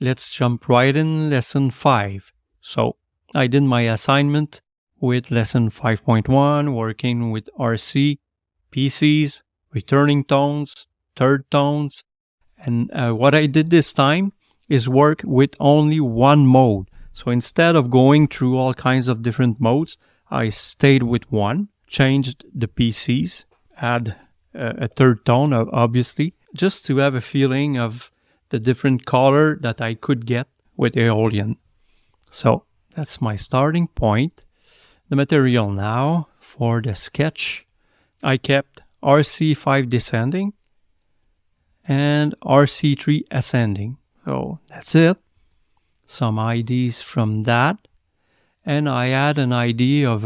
let's jump right in lesson 5. So I did my assignment with lesson 5.1, working with RC, PCs, returning tones, third tones. And what I did this time is work with only one mode. So instead of going through all kinds of different modes, I stayed with one, changed the PCs, add a third tone, obviously, just to have a feeling of the different color that I could get with Aeolian. So that's my starting point. The material now for the sketch, I kept RC5 descending and RC3 ascending. So that's it. Some ideas from that. And I add an idea of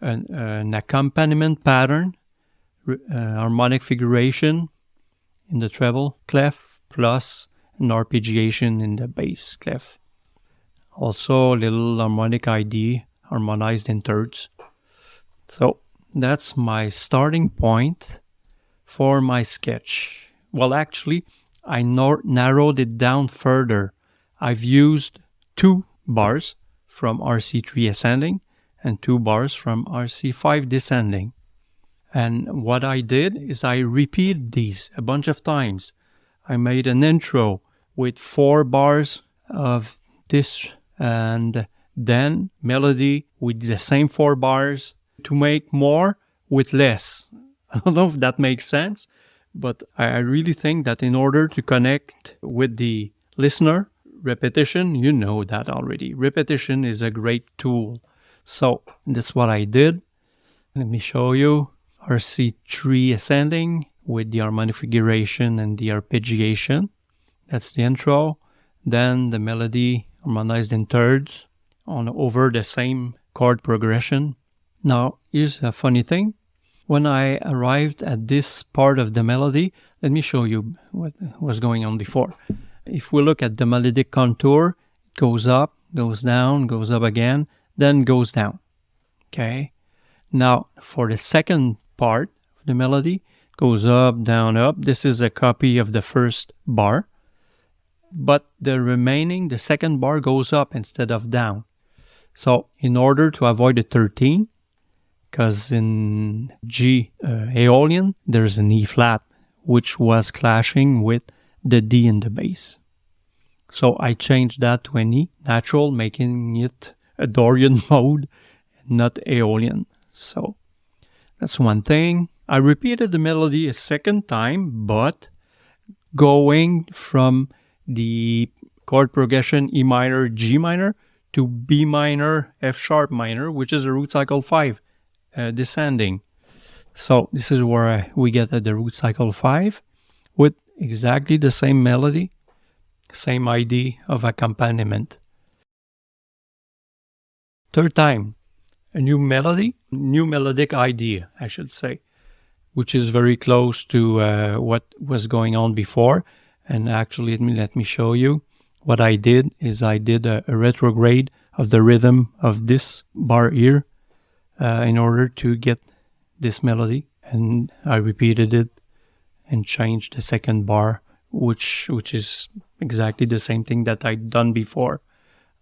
an accompaniment pattern, harmonic figuration in the treble clef, plus an arpeggiation in the bass clef. Also a little harmonic idea, harmonized in thirds. So that's my starting point for my sketch. Well, actually, I narrowed it down further. I've used 2 bars from RC3 ascending and 2 bars from RC5 descending. And what I did is I repeated these a bunch of times. I made an intro with 4 bars of this and then melody with the same 4 bars to make more with less. I don't know if that makes sense, but I really think that in order to connect with the listener, repetition, you know that already. Repetition is a great tool. So this is what I did. Let me show you. RC3 ascending with the harmonic figuration and the arpeggiation. That's the intro. Then the melody harmonized in thirds over the same chord progression. Now, here's a funny thing. When I arrived at this part of the melody, let me show you what was going on before. If we look at the melodic contour, it goes up, goes down, goes up again, then goes down. Okay? Now, for the second part of the melody, it goes up, down, up. This is a copy of the first bar. But the second bar goes up instead of down. So, in order to avoid the 13, because in G Aeolian, there's an E flat, which was clashing with the D in the bass. So I changed that to an E natural, making it a Dorian mode, not Aeolian. So that's one thing. I repeated the melody a second time, but going from the chord progression E minor, G minor to B minor, F sharp minor, which is a root cycle 5. Descending. So this is where we get at the root cycle 5 with exactly the same melody, same idea of accompaniment. Third time, a new melodic idea, I should say, which is very close to what was going on before. And actually, let me show you. What I did is I did a retrograde of the rhythm of this bar here. In order to get this melody, and I repeated it and changed the second bar, which is exactly the same thing that I'd done before.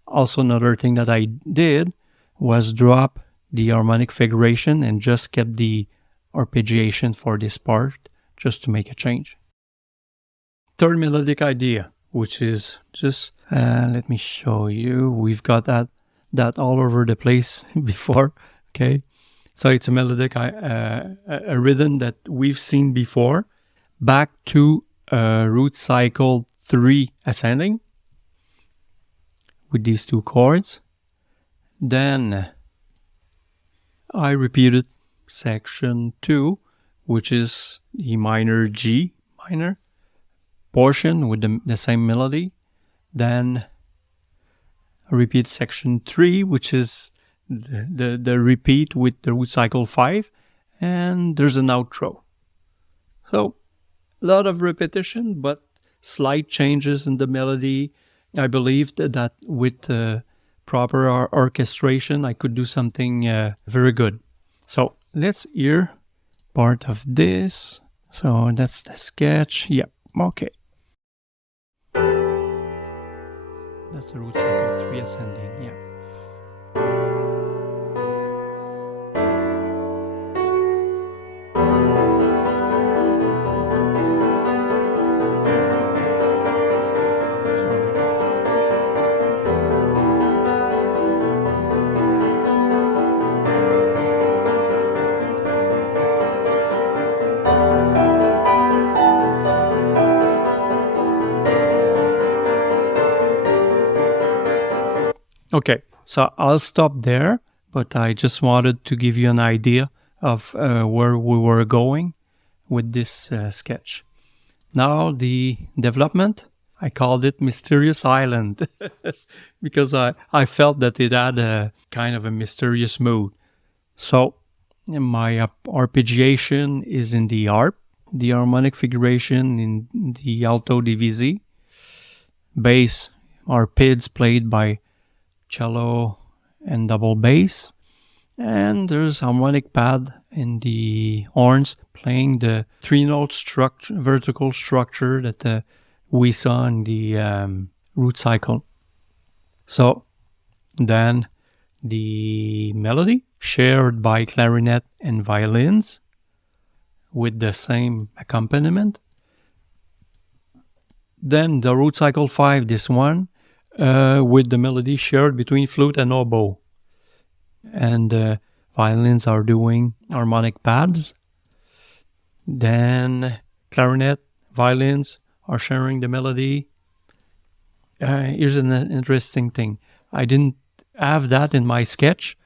Also, another thing that I did was drop the harmonic figuration and just kept the arpeggiation for this part, just to make a change. Third melodic idea, which is just, let me show you. We've got that all over the place before. Okay, so it's a melodic, a rhythm that we've seen before. Back to root cycle 3 ascending with these 2 chords. Then I repeated section 2, which is E minor, G minor portion with the same melody. Then I repeat section 3, which is the repeat with the root cycle 5, and there's an outro. So a lot of repetition, but slight changes in the melody. I believed that with proper orchestration I could do something very good. So let's hear part of this. So that's the sketch. Yeah, okay. That's the root cycle 3 ascending, yeah. Okay, so I'll stop there, but I just wanted to give you an idea of where we were going with this sketch. Now the development, I called it Mysterious Island because I felt that it had a kind of a mysterious mood. So my arpeggiation is in the harp, the harmonic figuration in the alto DVZ, bass are PIDs played by cello and double bass, and there's harmonic pad in the horns playing the 3-note structure, vertical structure that we saw in the root cycle. So then the melody shared by clarinet and violins with the same accompaniment. Then the root cycle 5, this one, with the melody shared between flute and oboe. And violins are doing harmonic pads. Then clarinet, violins are sharing the melody. Here's an interesting thing. I didn't have that in my sketch.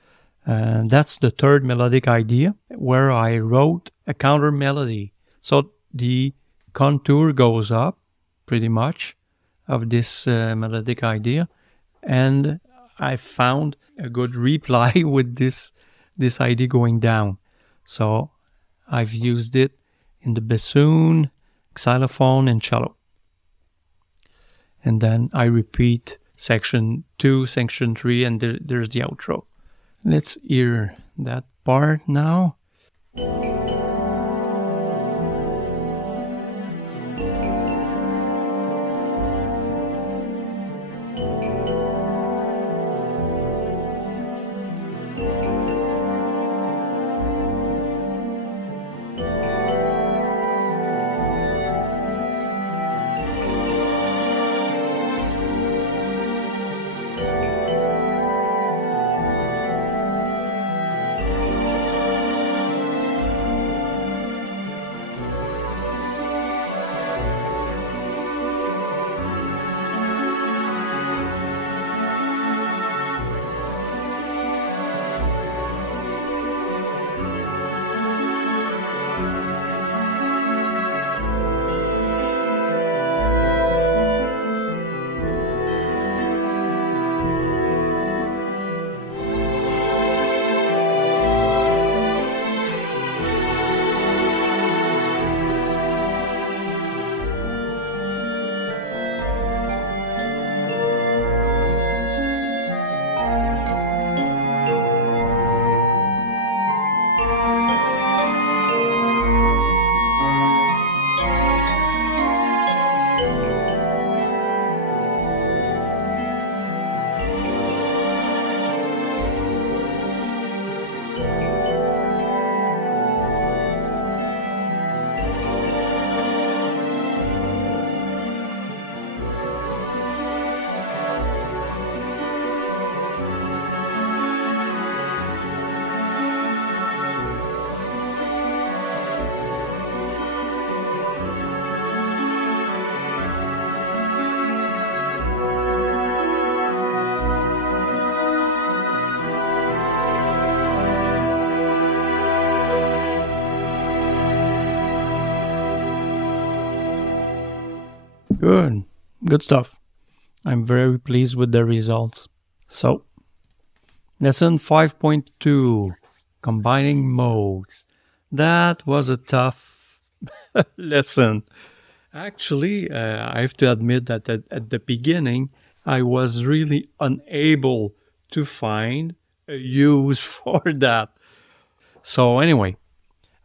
That's the third melodic idea where I wrote a counter melody. So the contour goes up pretty much of this melodic idea, and I found a good reply with this idea going down. So I've used it in the bassoon, xylophone, and cello. And then I repeat section 2, section 3, and there's the outro. Let's hear that part now. Good stuff. I'm very pleased with the results. So, lesson 5.2, combining modes. That was a tough lesson. Actually, I have to admit that at the beginning, I was really unable to find a use for that. So anyway,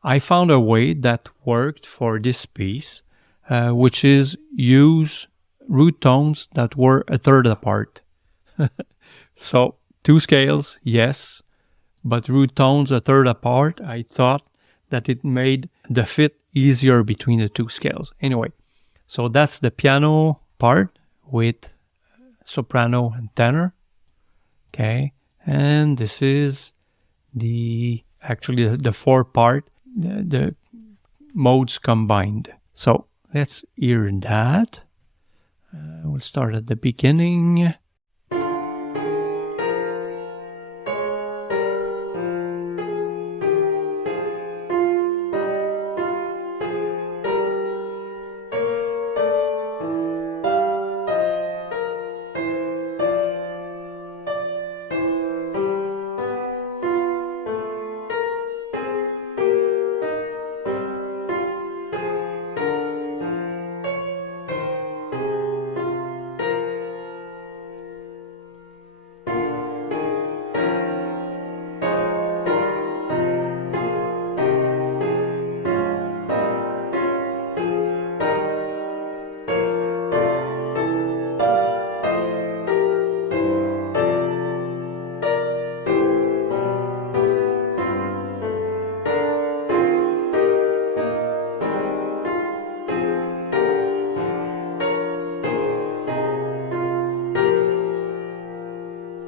I found a way that worked for this piece, which is use root tones that were a third apart. So 2 scales, yes, but root tones a third apart, I thought that it made the fit easier between the 2 scales. Anyway, so that's the piano part with soprano and tenor. Okay, and this is actually the 4 part, the modes combined. So let's hear that. We'll start at the beginning.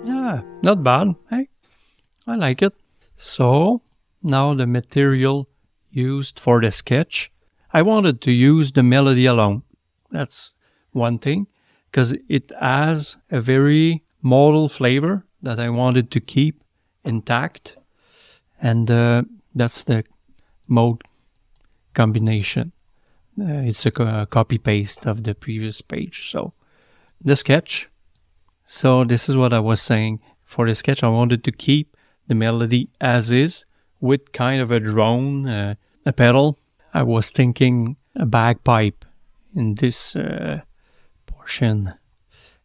Yeah, not bad. Hey, I like it. So now the material used for the sketch. I wanted to use the melody alone. That's one thing, because it has a very modal flavor that I wanted to keep intact. And that's the mode combination. It's a copy-paste of the previous page. So the sketch. So this is what I was saying. For the sketch, I wanted to keep the melody as is with kind of a drone, a pedal. I was thinking a bagpipe in this portion.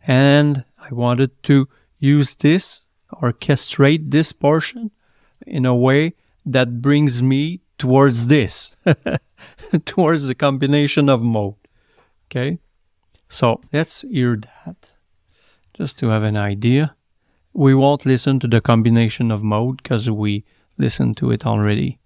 And I wanted to use this, orchestrate this portion in a way that brings me towards this, towards the combination of mode. Okay, so let's hear that, just to have an idea. We won't listen to the combination of mode because we listened to it already.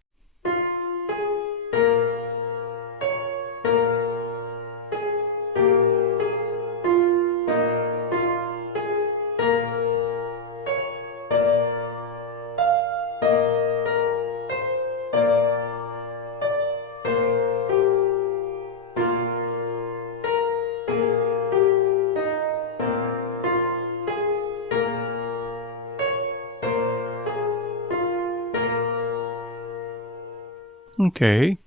Okay,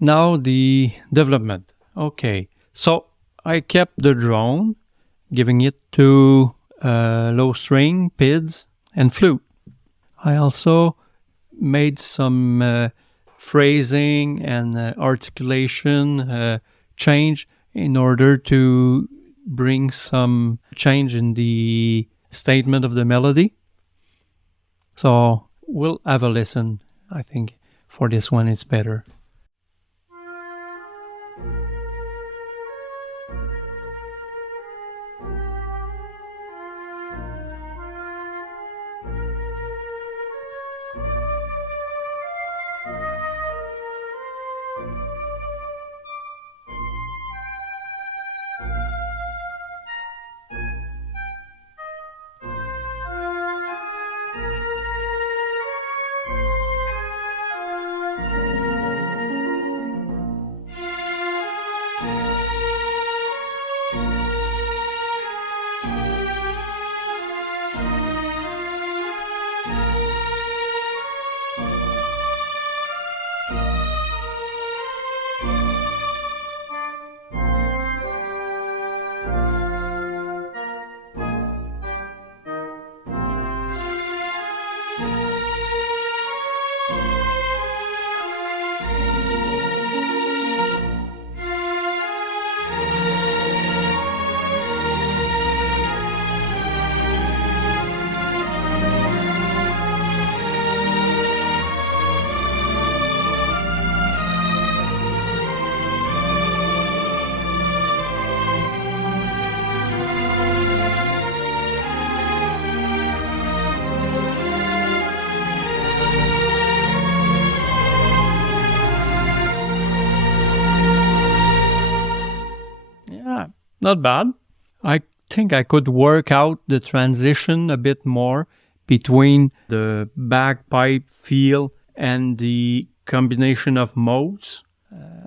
now the development. Okay, so I kept the drone, giving it to low string, PIDs, and flute. I also made some phrasing and articulation change in order to bring some change in the statement of the melody. So we'll have a listen. I think for this one it's better. not bad. I think I could work out the transition a bit more between the bagpipe feel and the combination of modes.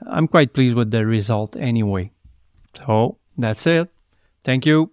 I'm quite pleased with the result anyway. So that's it. Thank you.